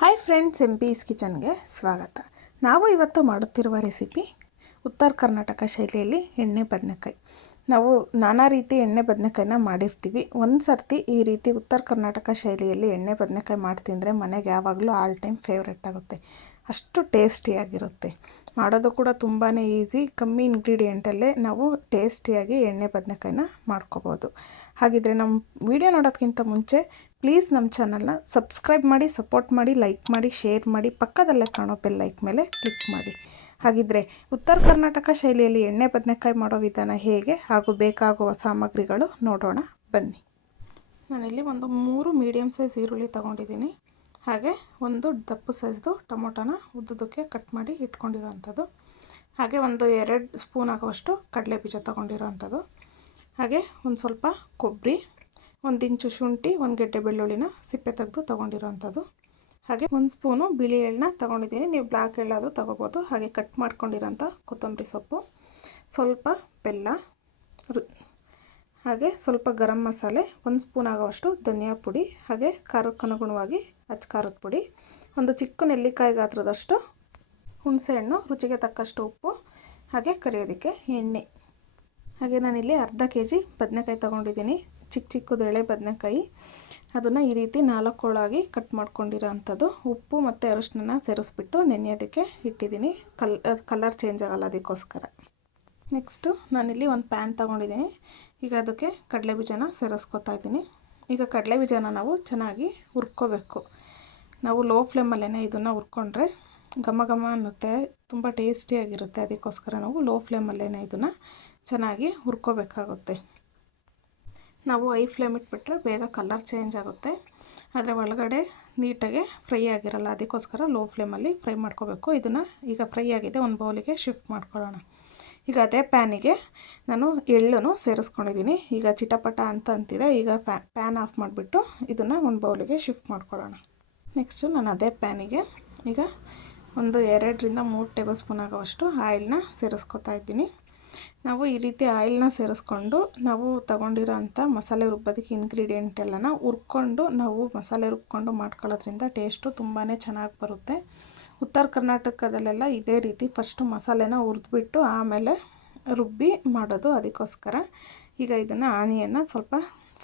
Hi friends, MP's ಕಿಚನ್ಗೆ ಸ್ವಾಗತ. ನಾವು ಇವತ್ತು ಮಾಡುತ್ತಿರುವ ರೆಸಿಪಿ ಉತ್ತರ ಕರ್ನಾಟಕ ಶೈಲಿಯಲ್ಲಿ ಎಣ್ಣೆ ಬದನೆಕಾಯಿ. ನಾವು ನಾನಾ ರೀತಿ ಎಣ್ಣೆ ಬದನೆಕಾಯಿನ ಮಾಡಿರ್ತೀವಿ. ಒಂದು ಸರ್ತಿ ಈ ರೀತಿ ಉತ್ತರ ಕರ್ನಾಟಕ ಶೈಲಿಯಲ್ಲಿ ಎಣ್ಣೆ ಬದನೆಕಾಯಿ ಮಾಡಿ ತಿಂದರೆ ಮನೆಗೆ ಯಾವಾಗಲೂ ಆಲ್ ಟೈಮ್ ಫೇವ್ರೆಟ್ ಆಗುತ್ತೆ. ಅಷ್ಟು ಟೇಸ್ಟಿಯಾಗಿರುತ್ತೆ. ಮಾಡೋದು ಕೂಡ ತುಂಬಾ ಈಸಿ. ಕಮ್ಮಿ ಇಂಗ್ರೀಡಿಯೆಂಟಲ್ಲೇ ನಾವು ಟೇಸ್ಟಿಯಾಗಿ ಎಣ್ಣೆ ಬದನೆಕಾಯಿನ ಮಾಡ್ಕೋಬೋದು. ಹಾಗಿದ್ರೆ ನಮ್ಮ ವಿಡಿಯೋ ನೋಡೋದಕ್ಕಿಂತ ಮುಂಚೆ ಪ್ಲೀಸ್ ನಮ್ಮ ಚಾನಲ್ನ ಸಬ್ಸ್ಕ್ರೈಬ್ ಮಾಡಿ, ಸಪೋರ್ಟ್ ಮಾಡಿ, ಲೈಕ್ ಮಾಡಿ, ಶೇರ್ ಮಾಡಿ, ಪಕ್ಕದಲ್ಲೇ ಕಾಣೋ ಬೆಲ್ ಲೈಕ್ ಮೇಲೆ ಕ್ಲಿಕ್ ಮಾಡಿ. ಹಾಗಿದ್ರೆ ಉತ್ತರ ಕರ್ನಾಟಕ ಶೈಲಿಯಲ್ಲಿ ಎಣ್ಣೆ ಬದನೆಕಾಯಿ ಮಾಡೋ ವಿಧಾನ ಹೇಗೆ ಹಾಗೂ ಬೇಕಾಗುವ ಸಾಮಗ್ರಿಗಳು ನೋಡೋಣ ಬನ್ನಿ. ನಾನಿಲ್ಲಿ ಒಂದು 3 ಮೀಡಿಯಮ್ ಸೈಜ್ ಈರುಳ್ಳಿ ತೊಗೊಂಡಿದ್ದೀನಿ. ಹಾಗೆ ಒಂದು ದಪ್ಪ ಸೈಜ್ದು ಟೊಮೊಟೊನ ಉದ್ದುದಕ್ಕೆ ಕಟ್ ಮಾಡಿ ಇಟ್ಕೊಂಡಿರೋವಂಥದ್ದು. ಹಾಗೆ ಒಂದು 2 ಸ್ಪೂನ್ ಆಗುವಷ್ಟು ಕಡಲೆ ಬೀಜ ತೊಗೊಂಡಿರೋವಂಥದ್ದು. ಹಾಗೆ ಒಂದು ಸ್ವಲ್ಪ ಕೊಬ್ಬರಿ, 1 ಇಂಚು ಶುಂಠಿ, 1 ಗೆಡ್ಡೆ ಬೆಳ್ಳುಳ್ಳಿನ ಸಿಪ್ಪೆ ತೆಗೆದು ತೊಗೊಂಡಿರೋವಂಥದ್ದು. ಹಾಗೆ 1 ಸ್ಪೂನು ಬಿಳಿ ಎಳ್ಳನ್ನ ತೊಗೊಂಡಿದ್ದೀನಿ. ನೀವು ಬ್ಲ್ಯಾಕ್ ಎಳ್ಳಾದರೂ ತೊಗೋಬೋದು. ಹಾಗೆ ಕಟ್ ಮಾಡ್ಕೊಂಡಿರೋಂಥ ಕೊತ್ತಂಬರಿ ಸೊಪ್ಪು, ಸ್ವಲ್ಪ ಬೆಲ್ಲ, ಹಾಗೆ ಸ್ವಲ್ಪ ಗರಂ ಮಸಾಲೆ, 1 ಸ್ಪೂನ್ ಆಗೋವಷ್ಟು ಧನಿಯಾ ಪುಡಿ, ಹಾಗೆ ಖಾರಕ್ಕನುಗುಣವಾಗಿ ಖಾರದ ಪುಡಿ, ಒಂದು ಚಿಕ್ಕ ನೆಲ್ಲಿಕಾಯಿ ಗಾತ್ರದಷ್ಟು ಹುಣಸೆಹಣ್ಣು, ರುಚಿಗೆ ತಕ್ಕಷ್ಟು ಉಪ್ಪು, ಹಾಗೆ ಕರಿಯೋದಕ್ಕೆ ಎಣ್ಣೆ. ಹಾಗೆ ನಾನಿಲ್ಲಿ ಅರ್ಧ kg ಬದನೆಕಾಯಿ ತೊಗೊಂಡಿದ್ದೀನಿ. ಚಿಕ್ಕದು ಎಳೆ ಬದನೆಕಾಯಿ. ಅದನ್ನು ಈ ರೀತಿ 4 ಹೋಳಾಗಿ ಕಟ್ ಮಾಡ್ಕೊಂಡಿರೋ ಅಂಥದ್ದು. ಉಪ್ಪು ಮತ್ತು ಅರಿಶಿನ ಸೇರಿಸ್ಬಿಟ್ಟು ನೆನೆಯೋದಕ್ಕೆ ಇಟ್ಟಿದ್ದೀನಿ. ಕಲರ್ ಚೇಂಜ್ ಆಗೋಲ್ಲ, ಅದಕ್ಕೋಸ್ಕರ. ನೆಕ್ಸ್ಟು ನಾನಿಲ್ಲಿ ಒಂದು ಪ್ಯಾನ್ ತೊಗೊಂಡಿದ್ದೀನಿ. ಈಗ ಅದಕ್ಕೆ ಕಡಲೆ ಬೀಜನ ಸೇರಿಸ್ಕೊತಾ ಇದ್ದೀನಿ. ಈಗ ಕಡಲೆ ಬೀಜನ ನಾವು ಚೆನ್ನಾಗಿ ಹುರ್ಕೋಬೇಕು. ನಾವು ಲೋ ಫ್ಲೇಮಲ್ಲೇ ಇದನ್ನು ಹುರ್ಕೊಂಡ್ರೆ ಘಮ ಘಮ ಅನ್ನುತ್ತೆ, ತುಂಬ ಟೇಸ್ಟಿಯಾಗಿರುತ್ತೆ. ಅದಕ್ಕೋಸ್ಕರ ನಾವು ಲೋ ಫ್ಲೇಮಲ್ಲೇ ಇದನ್ನು ಚೆನ್ನಾಗಿ ಹುರ್ಕೋಬೇಕಾಗುತ್ತೆ. ನಾವು ಐ ಫ್ಲೇಮ್ ಇಟ್ಬಿಟ್ರೆ ಬೇಗ ಕಲರ್ ಚೇಂಜ್ ಆಗುತ್ತೆ, ಆದರೆ ಒಳಗಡೆ ನೀಟಾಗಿ ಫ್ರೈ ಆಗಿರಲ್ಲ. ಅದಕ್ಕೋಸ್ಕರ ಲೋ ಫ್ಲೇಮಲ್ಲಿ ಫ್ರೈ ಮಾಡ್ಕೋಬೇಕು. ಇದನ್ನು ಈಗ ಫ್ರೈ ಆಗಿದೆ, ಒಂದು ಬೌಲಿಗೆ ಶಿಫ್ಟ್ ಮಾಡ್ಕೊಳ್ಳೋಣ. ಈಗ ಅದೇ ಪ್ಯಾನಿಗೆ ನಾನು ಎಳ್ಳನ್ನು ಸೇರಿಸ್ಕೊಂಡಿದ್ದೀನಿ. ಈಗ ಚಿಟಪಟ ಅಂತಿದೆ. ಈಗ ಪ್ಯಾನ್ ಆಫ್ ಮಾಡಿಬಿಟ್ಟು ಇದನ್ನು ಒಂದು ಬೌಲಿಗೆ ಶಿಫ್ಟ್ ಮಾಡ್ಕೊಳ್ಳೋಣ. ನೆಕ್ಸ್ಟು ನಾನು ಅದೇ ಪ್ಯಾನಿಗೆ ಈಗ ಒಂದು 2ರಿಂದ 3 ಟೇಬಲ್ ಸ್ಪೂನ್ ಆಗೋವಷ್ಟು ಆಯಿಲ್ನ ಸೇರಿಸ್ಕೊತಾ ಇದ್ದೀನಿ. ನಾವು ಈ ರೀತಿ ಆಯಿಲ್ನ ಸೇರಿಸ್ಕೊಂಡು ನಾವು ತಗೊಂಡಿರೋ ಅಂಥ ಮಸಾಲೆ ರುಬ್ಬೋದಕ್ಕೆ ಇಂಗ್ರೀಡಿಯೆಂಟ್ ಎಲ್ಲನ ಹುರ್ಕೊಂಡು ನಾವು ಮಸಾಲೆ ರುಬ್ಕೊಂಡು ಮಾಡ್ಕೊಳ್ಳೋದ್ರಿಂದ ಟೇಸ್ಟು ತುಂಬಾ ಚೆನ್ನಾಗಿ ಬರುತ್ತೆ. ಉತ್ತರ ಕರ್ನಾಟಕದಲ್ಲೆಲ್ಲ ಇದೇ ರೀತಿ ಫಸ್ಟು ಮಸಾಲೆನ ಹುರಿದ್ಬಿಟ್ಟು ಆಮೇಲೆ ರುಬ್ಬಿ ಮಾಡೋದು. ಅದಕ್ಕೋಸ್ಕರ ಈಗ ಇದನ್ನು ಆನಿಯನ್ನ ಸ್ವಲ್ಪ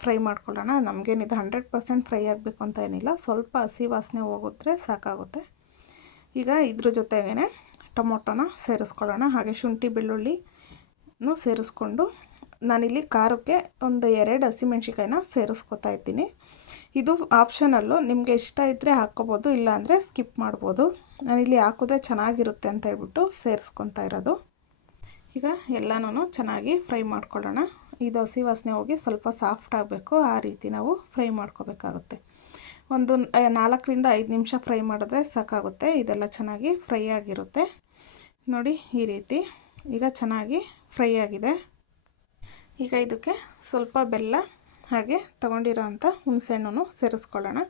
ಫ್ರೈ ಮಾಡ್ಕೊಳ್ಳೋಣ. ನಮಗೇನಿದು 100% ಫ್ರೈ ಆಗಬೇಕು ಅಂತ ಏನಿಲ್ಲ, ಸ್ವಲ್ಪ ಹಸಿ ವಾಸನೆ ಹೋಗಿದ್ರೆ ಸಾಕಾಗುತ್ತೆ. ಈಗ ಇದ್ರ ಜೊತೆಗೇ ಟೊಮೊಟೊನ ಸೇರಿಸ್ಕೊಳ್ಳೋಣ. ಹಾಗೆ ಶುಂಠಿ ಬೆಳ್ಳುಳ್ಳಿ ಸೇರಿಸ್ಕೊಂಡು ನಾನಿಲ್ಲಿ ಖಾರಕ್ಕೆ ಒಂದು 2 ಹಸಿಮೆಣ್ಸಿಕಾಯಿನ ಸೇರಿಸ್ಕೊತಾ ಇದ್ದೀನಿ. ಇದು ಆಪ್ಷನಲ್ಲು, ನಿಮಗೆ ಇಷ್ಟ ಇದ್ದರೆ ಹಾಕ್ಕೋಬೋದು, ಇಲ್ಲಾಂದರೆ ಸ್ಕಿಪ್ ಮಾಡ್ಬೋದು. ನಾನಿಲ್ಲಿ ಹಾಕಿದ್ರೆ ಚೆನ್ನಾಗಿರುತ್ತೆ ಅಂತ ಹೇಳ್ಬಿಟ್ಟು ಸೇರಿಸ್ಕೊತಾ ಇರೋದು. ಈಗ ಎಲ್ಲನೂ ಚೆನ್ನಾಗಿ ಫ್ರೈ ಮಾಡ್ಕೊಳ್ಳೋಣ. ಇದು ಹಸಿ ವಾಸನೆ ಹೋಗಿ ಸ್ವಲ್ಪ ಸಾಫ್ಟ್ ಆಗಬೇಕು, ಆ ರೀತಿ ನಾವು ಫ್ರೈ ಮಾಡ್ಕೋಬೇಕಾಗುತ್ತೆ. ಒಂದು 4ರಿಂದ 5 ನಿಮಿಷ ಫ್ರೈ ಮಾಡಿದ್ರೆ ಸಾಕಾಗುತ್ತೆ. ಇದೆಲ್ಲ ಚೆನ್ನಾಗಿ ಫ್ರೈ ಆಗಿರುತ್ತೆ ನೋಡಿ. ಈ ರೀತಿ ಈಗ ಚೆನ್ನಾಗಿ ಫ್ರೈ ಆಗಿದೆ. ಈಗ ಇದಕ್ಕೆ ಸ್ವಲ್ಪ ಬೆಲ್ಲ ಹಾಗೆ ತೊಗೊಂಡಿರೋ ಅಂಥ ಹುಣಸೆಹಣ್ಣು ಸೇರಿಸ್ಕೊಳ್ಳೋಣ.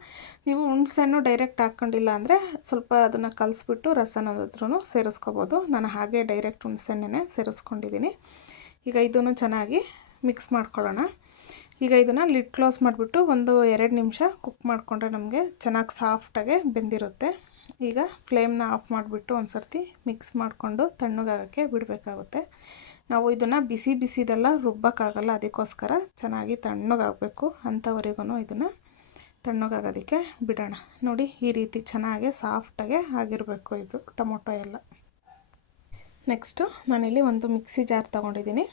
ನೀವು ಹುಣಸೆಹಣ್ಣು ಡೈರೆಕ್ಟ್ ಹಾಕ್ಕೊಂಡಿಲ್ಲ ಅಂದರೆ ಸ್ವಲ್ಪ ಅದನ್ನು ಕಲಿಸ್ಬಿಟ್ಟು ರಸನಾದ್ರೂ ಸೇರಿಸ್ಕೋಬೋದು. ನಾನು ಹಾಗೆ ಡೈರೆಕ್ಟ್ ಹುಣಸೆಹಣ್ಣನ್ನೇ ಸೇರಿಸ್ಕೊಂಡಿದ್ದೀನಿ. ಈಗ ಇದನ್ನು ಚೆನ್ನಾಗಿ ಮಿಕ್ಸ್ ಮಾಡ್ಕೊಳ್ಳೋಣ. ಈಗ ಇದನ್ನು ಲಿಡ್ ಕ್ಲೋಸ್ ಮಾಡಿಬಿಟ್ಟು ಒಂದು 2 ನಿಮಿಷ ಕುಕ್ ಮಾಡಿಕೊಂಡ್ರೆ ನಮಗೆ ಚೆನ್ನಾಗಿ ಸಾಫ್ಟಾಗೆ ಬೆಂದಿರುತ್ತೆ. ಈಗ ಫ್ಲೇಮ್ನ ಆಫ್ ಮಾಡಿಬಿಟ್ಟು ಒಂದು ಸರ್ತಿ ಮಿಕ್ಸ್ ಮಾಡಿಕೊಂಡು ತಣ್ಣಗಾಗೋಕ್ಕೆ ಬಿಡಬೇಕಾಗುತ್ತೆ. ನಾವು ಇದನ್ನು ಬಿಸಿದೆಲ್ಲ ರುಬ್ಬೋಕ್ಕಾಗಲ್ಲ, ಅದಕ್ಕೋಸ್ಕರ ಚೆನ್ನಾಗಿ ತಣ್ಣಗಾಗಬೇಕು. ಅಂಥವರೆಗೂ ಇದನ್ನು ತಣ್ಣಗಾಗೋದಕ್ಕೆ ಬಿಡೋಣ. ನೋಡಿ, ಈ ರೀತಿ ಚೆನ್ನಾಗಿ ಸಾಫ್ಟಾಗೆ ಆಗಿರಬೇಕು ಇದು ಟೊಮೊಟೊ ಎಲ್ಲ. ನೆಕ್ಸ್ಟು ನಾನಿಲ್ಲಿ ಒಂದು ಮಿಕ್ಸಿ ಜಾರ್ ತೊಗೊಂಡಿದ್ದೀನಿ.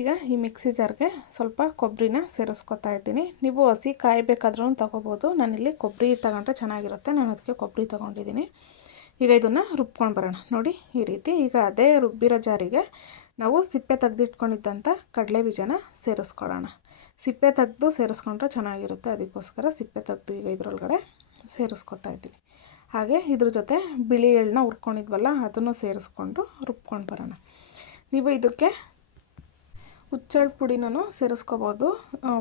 ಈಗ ಈ ಮಿಕ್ಸಿ ಜಾರ್ಗೆ ಸ್ವಲ್ಪ ಕೊಬ್ಬರಿನ ಸೇರಿಸ್ಕೊತಾ ಇದ್ದೀನಿ. ನೀವು ಹಸಿ ಕಾಯಬೇಕಾದ್ರೂ ತೊಗೋಬೋದು. ನಾನಿಲ್ಲಿ ಕೊಬ್ಬರಿ ತಗೊಂಡ್ರೆ ಚೆನ್ನಾಗಿರುತ್ತೆ, ನಾನು ಅದಕ್ಕೆ ಕೊಬ್ಬರಿ ತೊಗೊಂಡಿದ್ದೀನಿ. ಈಗ ಇದನ್ನು ರುಬ್ಕೊಂಡು ಬರೋಣ. ನೋಡಿ ಈ ರೀತಿ. ಈಗ ಅದೇ ರುಬ್ಬಿರೋ ಜಾರಿಗೆ ನಾವು ಸಿಪ್ಪೆ ತೆಗೆದಿಟ್ಕೊಂಡಿದ್ದಂಥ ಕಡಲೆ ಬೀಜನ ಸೇರಿಸ್ಕೊಳ್ಳೋಣ. ಸಿಪ್ಪೆ ತೆಗೆದು ಸೇರಿಸ್ಕೊಂಡ್ರೆ ಚೆನ್ನಾಗಿರುತ್ತೆ, ಅದಕ್ಕೋಸ್ಕರ ಸಿಪ್ಪೆ ತೆಗೆದು ಈಗ ಇದರೊಳಗಡೆ ಸೇರಿಸ್ಕೊತಾ ಇದ್ದೀನಿ. ಹಾಗೆ ಇದ್ರ ಜೊತೆ ಬಿಳಿ ಎಳ್ಳನ್ನ ಹುರ್ಕೊಂಡಿದ್ವಲ್ಲ, ಅದನ್ನು ಸೇರಿಸ್ಕೊಂಡು ರುಬ್ಕೊಂಡು ಬರೋಣ. ನೀವು ಇದಕ್ಕೆ ಹುಚ್ಚೆಳ್ಳು ಪುಡಿನೂ ಸೇರಿಸ್ಕೋಬೋದು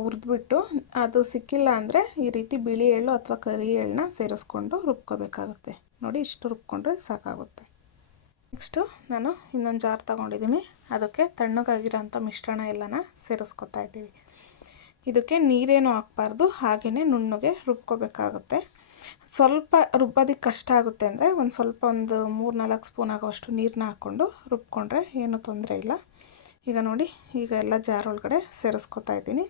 ಹುರಿದ್ಬಿಟ್ಟು. ಅದು ಸಿಕ್ಕಿಲ್ಲ ಅಂದರೆ ಈ ರೀತಿ ಬಿಳಿ ಎಳ್ಳು ಅಥವಾ ಕರಿ ಎಳ್ಳನ್ನ ಸೇರಿಸ್ಕೊಂಡು ರುಬ್ಕೋಬೇಕಾಗುತ್ತೆ. ನೋಡಿ, ಇಷ್ಟು ರುಬ್ಕೊಂಡ್ರೆ ಸಾಕಾಗುತ್ತೆ. ನೆಕ್ಸ್ಟು ನಾನು ಇನ್ನೊಂದು ಜಾರ್ ತೊಗೊಂಡಿದ್ದೀನಿ. ಅದಕ್ಕೆ ತಣ್ಣಗಾಗಿರೋಂಥ ಮಿಶ್ರಣ ಎಲ್ಲನ ಸೇರಿಸ್ಕೊತಾ ಇದ್ದೀವಿ. ಇದಕ್ಕೆ ನೀರೇನು ಹಾಕಬಾರ್ದು, ಹಾಗೆಯೇ ನುಣ್ಣಗೆ ರುಬ್ಕೋಬೇಕಾಗುತ್ತೆ. ಸ್ವಲ್ಪ ರುಬ್ಬೋದಕ್ಕೆ ಕಷ್ಟ ಆಗುತ್ತೆ ಅಂದರೆ ಒಂದು ಸ್ವಲ್ಪ ಒಂದು 3-4 ಸ್ಪೂನ್ ಆಗೋಷ್ಟು ನೀರನ್ನ ಹಾಕ್ಕೊಂಡು ರುಬ್ಕೊಂಡ್ರೆ ಏನೂ ತೊಂದರೆ ಇಲ್ಲ. ಈಗ ನೋಡಿ, ಈಗ ಎಲ್ಲ ಜಾರ್ ಒಳಗಡೆ ಸೇರಿಸ್ಕೊತಾ ಇದ್ದೀನಿ.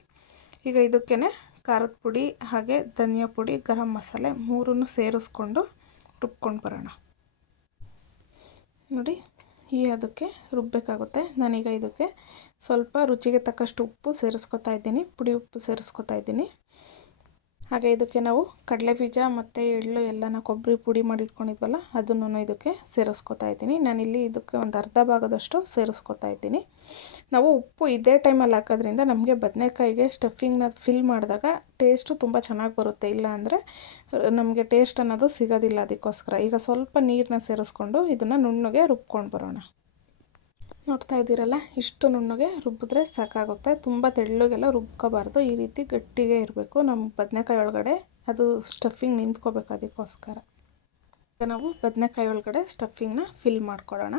ಈಗ ಇದಕ್ಕೇ ಖಾರದ ಪುಡಿ ಹಾಗೆ ಧನಿಯಾ ಪುಡಿ, ಗರಂ ಮಸಾಲೆ ಮೂರನ್ನು ಸೇರಿಸ್ಕೊಂಡು ರುಬ್ಕೊಂಡು ಬರೋಣ. ನೋಡಿ, ಅದಕ್ಕೆ ರುಬ್ಬಬೇಕಾಗುತ್ತೆ. ನಾನೀಗ ಇದಕ್ಕೆ ಸ್ವಲ್ಪ ರುಚಿಗೆ ತಕ್ಕಷ್ಟು ಉಪ್ಪು ಸೇರಿಸ್ಕೊತಾ ಇದ್ದೀನಿ, ಪುಡಿ ಉಪ್ಪು ಸೇರಿಸ್ಕೊತಾ ಇದ್ದೀನಿ. ಹಾಗೆ ಇದಕ್ಕೆ ನಾವು ಕಡಲೆ ಬೀಜ ಮತ್ತು ಎಳ್ಳು ಎಲ್ಲನ ಕೊಬ್ಬರಿ ಪುಡಿ ಮಾಡಿ ಇಟ್ಕೊಂಡಿದ್ವಲ್ಲ ಅದನ್ನು ಇದಕ್ಕೆ ಸೇರಿಸ್ಕೊತಾ ಇದ್ದೀನಿ. ನಾನಿಲ್ಲಿ ಇದಕ್ಕೆ ಒಂದು ಅರ್ಧ ಭಾಗದಷ್ಟು ಸೇರಿಸ್ಕೊತಾ ಇದ್ದೀನಿ. ನಾವು ಉಪ್ಪು ಇದೇ ಟೈಮಲ್ಲಿ ಹಾಕೋದ್ರಿಂದ ನಮಗೆ ಬದನೆಕಾಯಿಗೆ ಸ್ಟಫಿಂಗ್ನ ಫಿಲ್ ಮಾಡಿದಾಗ ಟೇಸ್ಟು ತುಂಬ ಚೆನ್ನಾಗಿ ಬರುತ್ತೆ. ಇಲ್ಲ ಅಂದರೆ ನಮಗೆ ಟೇಸ್ಟ್ ಅನ್ನೋದು ಸಿಗೋದಿಲ್ಲ. ಅದಕ್ಕೋಸ್ಕರ ಈಗ ಸ್ವಲ್ಪ ನೀರನ್ನ ಸೇರಿಸ್ಕೊಂಡು ಇದನ್ನು ನುಣ್ಣಗೆ ರುಬ್ಕೊಂಡು ಬರೋಣ. ನೋಡ್ತಾ ಇದ್ದೀರಲ್ಲ, ಇಷ್ಟು ನುಣ್ಣಗೆ ರುಬ್ಬಿದ್ರೆ ಸಾಕಾಗುತ್ತೆ. ತುಂಬ ತೆಳ್ಳಗೆಲ್ಲ ರುಬ್ಕೋಬಾರ್ದು, ಈ ರೀತಿ ಗಟ್ಟಿಗೆ ಇರಬೇಕು. ನಮ್ಮ ಬದನೆಕಾಯಿ ಒಳಗಡೆ ಅದು ಸ್ಟಫಿಂಗ್ ನಿಂತ್ಕೋಬೇಕು. ಅದಕ್ಕೋಸ್ಕರ ಈಗ ನಾವು ಬದನೆಕಾಯಿ ಒಳಗಡೆ ಸ್ಟಫಿಂಗ್ನ ಫಿಲ್ ಮಾಡ್ಕೊಳ್ಳೋಣ.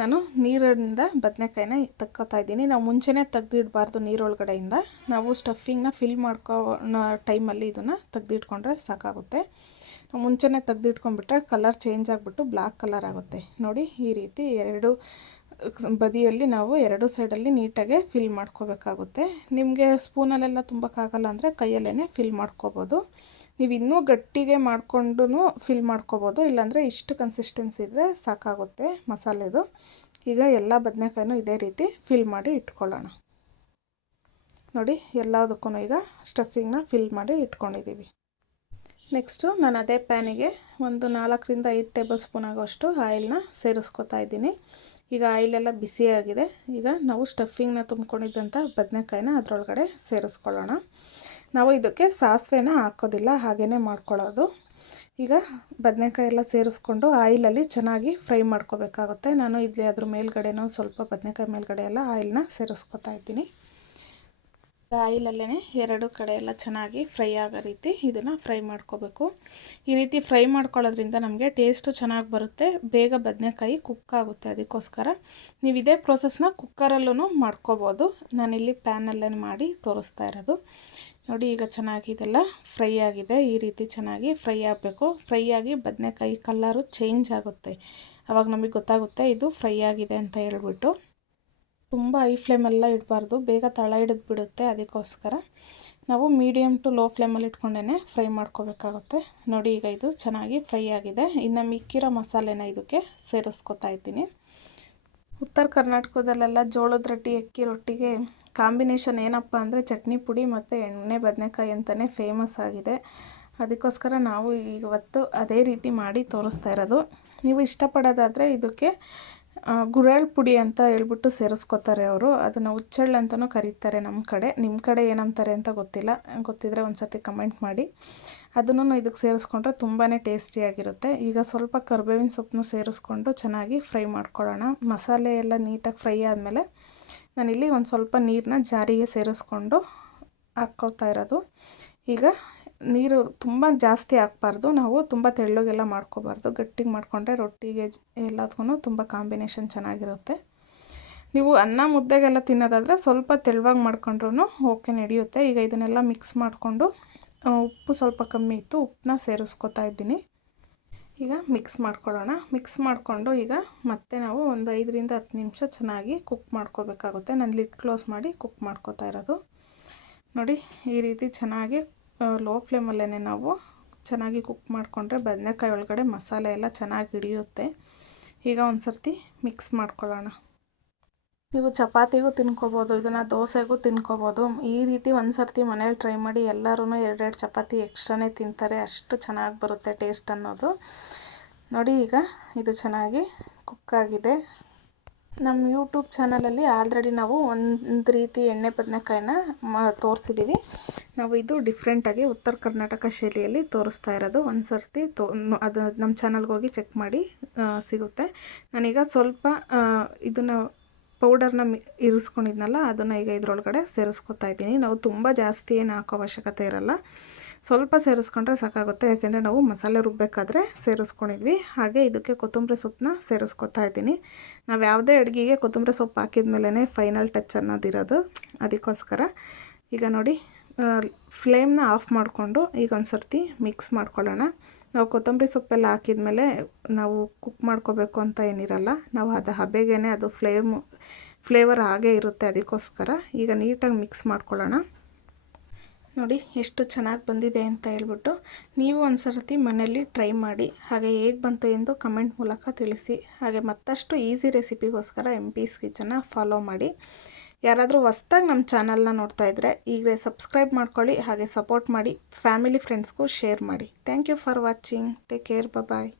ನಾನು ನೀರಿಂದ ಬದನೆಕಾಯಿನ ತಕ್ಕೋತಾ ಇದ್ದೀನಿ. ನಾವು ಮುಂಚೆನೇ ತೆಗ್ದಿಡಬಾರ್ದು ನೀರೊಳಗಡೆಯಿಂದ. ನಾವು ಸ್ಟಫಿಂಗ್ನ ಫಿಲ್ ಮಾಡ್ಕೋ ಟೈಮಲ್ಲಿ ಇದನ್ನು ತೆಗ್ದಿಟ್ಕೊಂಡ್ರೆ ಸಾಕಾಗುತ್ತೆ. ನಾವು ಮುಂಚೆನೇ ತೆಗ್ದಿಟ್ಕೊಂಡ್ಬಿಟ್ರೆ ಕಲರ್ ಚೇಂಜ್ ಆಗಿಬಿಟ್ಟು ಬ್ಲ್ಯಾಕ್ ಕಲರ್ ಆಗುತ್ತೆ. ನೋಡಿ, ಈ ರೀತಿ ಎರಡು ಬದಿಯಲ್ಲಿ ನಾವು ಎರಡು ಸೈಡಲ್ಲಿ ನೀಟಾಗೆ ಫಿಲ್ ಮಾಡ್ಕೋಬೇಕಾಗುತ್ತೆ. ನಿಮಗೆ ಸ್ಪೂನಲ್ಲೆಲ್ಲ ತುಂಬಕ್ಕಾಗಲ್ಲ ಅಂದರೆ ಕೈಯಲ್ಲೇ ಫಿಲ್ ಮಾಡ್ಕೋಬೋದು. ನೀವು ಇನ್ನೂ ಗಟ್ಟಿಗೆ ಮಾಡಿಕೊಂಡು ಫಿಲ್ ಮಾಡ್ಕೋಬೋದು, ಇಲ್ಲಾಂದರೆ ಇಷ್ಟು ಕನ್ಸಿಸ್ಟೆನ್ಸಿ ಇದ್ದರೆ ಸಾಕಾಗುತ್ತೆ ಮಸಾಲೆದು. ಈಗ ಎಲ್ಲ ಬದನೆಕಾಯಿನೂ ಇದೇ ರೀತಿ ಫಿಲ್ ಮಾಡಿ ಇಟ್ಕೊಳ್ಳೋಣ. ನೋಡಿ, ಎಲ್ಲದಕ್ಕೂ ಈಗ ಸ್ಟಫಿಂಗ್ನ ಫಿಲ್ ಮಾಡಿ ಇಟ್ಕೊಂಡಿದ್ದೀವಿ. ನೆಕ್ಸ್ಟು ನಾನು ಅದೇ ಪ್ಯಾನಿಗೆ ಒಂದು 4-5 ಟೇಬಲ್ ಸ್ಪೂನ್ ಆಗೋಷ್ಟು ಆಯಿಲ್ನ ಸೇರಿಸ್ಕೊತಾ ಇದ್ದೀನಿ. ಈಗ ಆಯಿಲೆಲ್ಲ ಬಿಸಿಯಾಗಿದೆ. ಈಗ ನಾವು ಸ್ಟಫಿಂಗ್ನ ತುಂಬ್ಕೊಂಡಿದ್ದಂಥ ಬದನೆಕಾಯಿನ ಅದರೊಳಗಡೆ ಸೇರಿಸ್ಕೊಳ್ಳೋಣ. ನಾವು ಇದಕ್ಕೆ ಸಾಸಿವೆನ ಹಾಕೋದಿಲ್ಲ, ಹಾಗೇ ಮಾಡ್ಕೊಳ್ಳೋದು. ಈಗ ಬದನೆಕಾಯಿ ಎಲ್ಲ ಸೇರಿಸ್ಕೊಂಡು ಆಯಿಲಲ್ಲಿ ಚೆನ್ನಾಗಿ ಫ್ರೈ ಮಾಡ್ಕೋಬೇಕಾಗುತ್ತೆ. ನಾನು ಇಲ್ಲಿ ಅದ್ರ ಮೇಲ್ಗಡೆನೂ ಸ್ವಲ್ಪ ಬದನೆಕಾಯಿ ಮೇಲ್ಗಡೆ ಎಲ್ಲ ಆಯಿಲ್ನ ಸೇರಿಸ್ಕೊತಾ ಇದ್ದೀನಿ. ಆಯಿಲಲ್ಲೇ ಎರಡು ಕಡೆ ಎಲ್ಲ ಚೆನ್ನಾಗಿ ಫ್ರೈ ಆಗೋ ರೀತಿ ಇದನ್ನು ಫ್ರೈ ಮಾಡ್ಕೋಬೇಕು. ಈ ರೀತಿ ಫ್ರೈ ಮಾಡ್ಕೊಳ್ಳೋದ್ರಿಂದ ನಮಗೆ ಟೇಸ್ಟು ಚೆನ್ನಾಗಿ ಬರುತ್ತೆ, ಬೇಗ ಬದನೆಕಾಯಿ ಕುಕ್ ಆಗುತ್ತೆ. ಅದಕ್ಕೋಸ್ಕರ ನೀವು ಇದೇ ಪ್ರೋಸೆಸ್ನ ಕುಕ್ಕರಲ್ಲೂ ಮಾಡ್ಕೋಬೋದು. ನಾನಿಲ್ಲಿ ಪ್ಯಾನಲ್ಲೇ ಮಾಡಿ ತೋರಿಸ್ತಾ ಇರೋದು. ನೋಡಿ, ಈಗ ಚೆನ್ನಾಗಿ ಇದೆಲ್ಲ ಫ್ರೈ ಆಗಿದೆ. ಈ ರೀತಿ ಚೆನ್ನಾಗಿ ಫ್ರೈ ಆಗಬೇಕು. ಫ್ರೈ ಆಗಿ ಬದನೆಕಾಯಿ ಕಲರು ಚೇಂಜ್ ಆಗುತ್ತೆ. ಆವಾಗ ನಮಗೆ ಗೊತ್ತಾಗುತ್ತೆ ಇದು ಫ್ರೈ ಆಗಿದೆ ಅಂತ ಹೇಳ್ಬಿಟ್ಟು. ತುಂಬ ಹೈ ಫ್ಲೇಮೆಲ್ಲ ಇಡಬಾರ್ದು, ಬೇಗ ತಳ ಹಿಡಿದು ಬಿಡುತ್ತೆ. ಅದಕ್ಕೋಸ್ಕರ ನಾವು ಮೀಡಿಯಮ್ ಟು ಲೋ ಫ್ಲೇಮಲ್ಲಿ ಇಟ್ಕೊಂಡೇ ಫ್ರೈ ಮಾಡ್ಕೋಬೇಕಾಗುತ್ತೆ. ನೋಡಿ, ಈಗ ಇದು ಚೆನ್ನಾಗಿ ಫ್ರೈ ಆಗಿದೆ. ಇನ್ನು ಮಿಕ್ಕಿರೋ ಮಸಾಲೆನ ಇದಕ್ಕೆ ಸೇರಿಸ್ಕೊತಾ ಇದ್ದೀನಿ. ಉತ್ತರ ಕರ್ನಾಟಕದಲ್ಲೆಲ್ಲ ಜೋಳದ ರೊಟ್ಟಿ, ಅಕ್ಕಿ ರೊಟ್ಟಿಗೆ ಕಾಂಬಿನೇಷನ್ ಏನಪ್ಪ ಅಂದರೆ ಚಟ್ನಿ ಪುಡಿ ಮತ್ತು ಎಣ್ಣೆ ಬದನೆಕಾಯಿ ಅಂತಲೇ ಫೇಮಸ್ ಆಗಿದೆ. ಅದಕ್ಕೋಸ್ಕರ ನಾವು ಇವತ್ತು ಅದೇ ರೀತಿ ಮಾಡಿ ತೋರಿಸ್ತಾ ಇರೋದು. ನೀವು ಇಷ್ಟಪಡೋದಾದರೆ ಇದಕ್ಕೆ ಗುರೆಳ್ ಪುಡಿ ಅಂತ ಹೇಳ್ಬಿಟ್ಟು ಸೇರಿಸ್ಕೊತಾರೆ ಅವರು. ಅದನ್ನು ಹುಚ್ಚೆಳ್ಳು ಅಂತಲೂ ಕರೀತಾರೆ ನಮ್ಮ ಕಡೆ. ನಿಮ್ಮ ಕಡೆ ಏನಂತಾರೆ ಅಂತ ಗೊತ್ತಿಲ್ಲ, ಗೊತ್ತಿದ್ದರೆ ಒಂದು ಸರ್ತಿ ಕಮೆಂಟ್ ಮಾಡಿ. ಅದನ್ನು ಇದಕ್ಕೆ ಸೇರಿಸ್ಕೊಂಡ್ರೆ ತುಂಬಾ ಟೇಸ್ಟಿಯಾಗಿರುತ್ತೆ. ಈಗ ಸ್ವಲ್ಪ ಕರಿಬೇವಿನ ಸೊಪ್ಪನ್ನು ಸೇರಿಸ್ಕೊಂಡು ಚೆನ್ನಾಗಿ ಫ್ರೈ ಮಾಡ್ಕೊಳ್ಳೋಣ. ಮಸಾಲೆ ಎಲ್ಲ ನೀಟಾಗಿ ಫ್ರೈ ಆದಮೇಲೆ ನಾನಿಲ್ಲಿ ಒಂದು ಸ್ವಲ್ಪ ನೀರನ್ನ ಜಾರಿಗೆ ಸೇರಿಸ್ಕೊಂಡು ಹಾಕ್ಕೋತಾ ಇರೋದು. ಈಗ ನೀರು ತುಂಬ ಜಾಸ್ತಿ ಹಾಕ್ಬಾರ್ದು, ನಾವು ತುಂಬ ತೆಳ್ಳಗೆಲ್ಲ ಮಾಡ್ಕೋಬಾರ್ದು. ಗಟ್ಟಿಗೆ ಮಾಡಿಕೊಂಡ್ರೆ ರೊಟ್ಟಿಗೆ ಎಲ್ಲದಕ್ಕೂ ತುಂಬ ಕಾಂಬಿನೇಷನ್ ಚೆನ್ನಾಗಿರುತ್ತೆ. ನೀವು ಅನ್ನ ಮುದ್ದೆಗೆಲ್ಲ ತಿನ್ನೋದಾದರೆ ಸ್ವಲ್ಪ ತೆಳುವಾಗಿ ಮಾಡ್ಕೊಂಡ್ರೂ ಓಕೆ, ನಡೆಯುತ್ತೆ. ಈಗ ಇದನ್ನೆಲ್ಲ ಮಿಕ್ಸ್ ಮಾಡಿಕೊಂಡು ಉಪ್ಪು ಸ್ವಲ್ಪ ಕಮ್ಮಿ ಇತ್ತು, ಉಪ್ಪನ್ನ ಸೇರಿಸ್ಕೊತಾ ಇದ್ದೀನಿ. ಈಗ ಮಿಕ್ಸ್ ಮಾಡ್ಕೊಳ್ಳೋಣ. ಮಿಕ್ಸ್ ಮಾಡಿಕೊಂಡು ಈಗ ಮತ್ತೆ ನಾವು ಒಂದು 5-10 ನಿಮಿಷ ಚೆನ್ನಾಗಿ ಕುಕ್ ಮಾಡ್ಕೋಬೇಕಾಗುತ್ತೆ. ನಾನು ಲಿಡ್ ಕ್ಲೋಸ್ ಮಾಡಿ ಕುಕ್ ಮಾಡ್ಕೋತಾ ಇರೋದು. ನೋಡಿ, ಈ ರೀತಿ ಚೆನ್ನಾಗಿ ಲೋ ಫ್ಲೇಮಲ್ಲೇ ನಾವು ಚೆನ್ನಾಗಿ ಕುಕ್ ಮಾಡಿಕೊಂಡ್ರೆ ಬದನೆಕಾಯಿ ಒಳಗಡೆ ಮಸಾಲೆ ಎಲ್ಲ ಚೆನ್ನಾಗಿ ಹಿಡಿಯುತ್ತೆ. ಈಗ ಒಂದು ಸರ್ತಿ ಮಿಕ್ಸ್ ಮಾಡ್ಕೊಳ್ಳೋಣ. ನೀವು ಚಪಾತಿಗೂ ತಿನ್ಕೋಬೋದು, ಇದನ್ನು ದೋಸೆಗೂ ತಿನ್ಕೋಬೋದು. ಈ ರೀತಿ ಒಂದು ಸರ್ತಿ ಮನೇಲಿ ಟ್ರೈ ಮಾಡಿ. ಎಲ್ಲರೂ 2-2 ಚಪಾತಿ ಎಕ್ಸ್ಟ್ರಾನೇ ತಿಂತಾರೆ, ಅಷ್ಟು ಚೆನ್ನಾಗಿ ಬರುತ್ತೆ ಟೇಸ್ಟ್ ಅನ್ನೋದು. ನೋಡಿ, ಈಗ ಇದು ಚೆನ್ನಾಗಿ ಕುಕ್ಕಾಗಿದೆ. ನಮ್ಮ ಯೂಟ್ಯೂಬ್ ಚಾನಲಲ್ಲಿ ಆಲ್ರೆಡಿ ನಾವು ಒಂದು ರೀತಿ ಎಣ್ಣೆ ಬದನೆಕಾಯಿನ ತೋರಿಸಿದ್ದೀವಿ. ನಾವು ಇದು ಡಿಫ್ರೆಂಟಾಗಿ ಉತ್ತರ ಕರ್ನಾಟಕ ಶೈಲಿಯಲ್ಲಿ ತೋರಿಸ್ತಾ ಇರೋದು. ಒಂದು ಸರ್ತಿ ಅದು ನಮ್ಮ ಚಾನಲ್ಗೆ ಹೋಗಿ ಚೆಕ್ ಮಾಡಿ, ಸಿಗುತ್ತೆ. ನಾನೀಗ ಸ್ವಲ್ಪ ಇದನ್ನು ಪೌಡರ್ನ ಇರಿಸ್ಕೊಂಡಿದ್ನಲ್ಲ ಅದನ್ನು ಈಗ ಇದರೊಳಗಡೆ ಸೇರಿಸ್ಕೊತಾ ಇದ್ದೀನಿ. ನಾವು ತುಂಬ ಜಾಸ್ತಿ ಏನು ಹಾಕೋ ಅವಶ್ಯಕತೆ ಇರಲ್ಲ, ಸ್ವಲ್ಪ ಸೇರಿಸ್ಕೊಂಡ್ರೆ ಸಾಕಾಗುತ್ತೆ. ಯಾಕೆಂದರೆ ನಾವು ಮಸಾಲೆ ರುಬ್ಬಬೇಕಾದ್ರೆ ಸೇರಿಸ್ಕೊಂಡಿದ್ವಿ. ಹಾಗೆ ಇದಕ್ಕೆ ಕೊತ್ತಂಬರಿ ಸೊಪ್ಪನ್ನ ಸೇರಿಸ್ಕೊತಾ ಇದ್ದೀನಿ. ನಾವು ಯಾವುದೇ ಅಡುಗೆಗೆ ಕೊತ್ತಂಬರಿ ಸೊಪ್ಪು ಹಾಕಿದ ಮೇಲೇ ಫೈನಲ್ ಟಚ್ ಅನ್ನೋದಿರೋದು. ಅದಕ್ಕೋಸ್ಕರ ಈಗ ನೋಡಿ, ಫ್ಲೇಮ್ನ ಆಫ್ ಮಾಡಿಕೊಂಡು ಈಗ ಒಂದು ಸರ್ತಿ ಮಿಕ್ಸ್ ಮಾಡ್ಕೊಳ್ಳೋಣ. ನಾವು ಕೊತ್ತಂಬರಿ ಸೊಪ್ಪೆಲ್ಲ ಹಾಕಿದ್ಮೇಲೆ ನಾವು ಕುಕ್ ಮಾಡ್ಕೋಬೇಕು ಅಂತ ಏನಿರಲ್ಲ, ನಾವು ಅದು ಹಬೆಗೇ ಅದು ಫ್ಲೇವರ್ ಹಾಗೇ ಇರುತ್ತೆ. ಅದಕ್ಕೋಸ್ಕರ ಈಗ ನೀಟಾಗಿ ಮಿಕ್ಸ್ ಮಾಡ್ಕೊಳ್ಳೋಣ. ನೋಡಿ ಎಷ್ಟು ಚೆನ್ನಾಗಿ ಬಂದಿದೆ ಅಂತ ಹೇಳ್ಬಿಟ್ಟು ನೀವು ಒಂದು ಸರ್ತಿ ಮನೆಯಲ್ಲಿ ಟ್ರೈ ಮಾಡಿ, ಹಾಗೆ ಹೇಗೆ ಬಂತು ಎಂದು ಕಮೆಂಟ್ ಮೂಲಕ ತಿಳಿಸಿ. ಹಾಗೆ ಮತ್ತಷ್ಟು ಈಸಿ ರೆಸಿಪಿಗೋಸ್ಕರ MP's ಕಿಚನ್ನ ಫಾಲೋ ಮಾಡಿ. ಯಾರಾದರೂ ಹೊಸ್ದಾಗಿ ನಮ್ಮ ಚಾನಲ್ನ ನೋಡ್ತಾ ಇದ್ದರೆ ಈಗಲೇ ಸಬ್ಸ್ಕ್ರೈಬ್ ಮಾಡ್ಕೊಳ್ಳಿ, ಹಾಗೆ ಸಪೋರ್ಟ್ ಮಾಡಿ, ಫ್ಯಾಮಿಲಿ ಫ್ರೆಂಡ್ಸ್ಗೂ ಶೇರ್ ಮಾಡಿ. Thank you for watching. Take care. Bye.